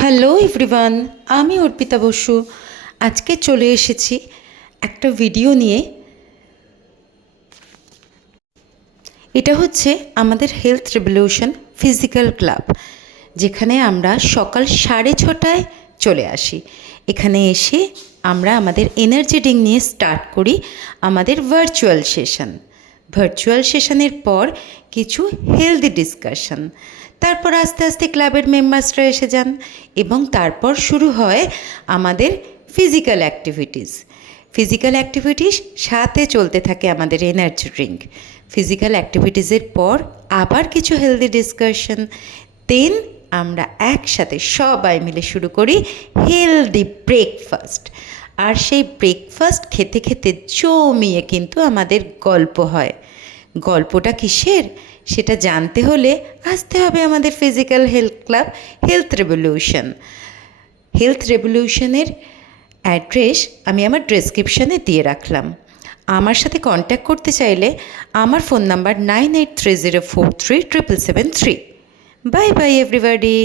Hello everyone, আমি অর্পিতা বসু। আজকে চলে এসেছি একটা ভিডিও নিয়ে। এটা হচ্ছে আমাদের হেলথ রেভলিউশন ফিজিক্যাল ক্লাব, যেখানে আমরা সকাল 6:30টায় চলে আসি। এখানে এসে আমরা আমাদের এনার্জি ড্রিঙ্ক নিয়ে স্টার্ট করি আমাদের ভার্চুয়াল সেশনের পর কিছু হেলদি ডিসকাশন। তারপর আস্তে আস্তে ক্লাবের মেম্বার্সরা এসে যান এবং তারপর শুরু হয় আমাদের ফিজিক্যাল অ্যাক্টিভিটিস সাথে চলতে থাকে আমাদের এনার্জি ড্রিঙ্ক। ফিজিক্যাল অ্যাক্টিভিটিসের পর আবার কিছু হেলদি ডিসকাশন, দেন আমরা একসাথে সবাই মিলে শুরু করি হেলদি ব্রেকফাস্ট। আর সেই ব্রেকফাস্ট খেতে খেতে জমিয়ে কিন্তু আমাদের গল্প হয়। গল্পটা কিসের সেটা জানতে হলে আসতে হবে আমাদের ফিজিক্যাল হেলথ ক্লাব হেলথ রেভলিউশনের অ্যাড্রেস আমি আমার ডেসক্রিপশানে দিয়ে রাখলাম। আমার সাথে কন্ট্যাক্ট করতে চাইলে আমার phone number 9830437773। Bye bye everybody.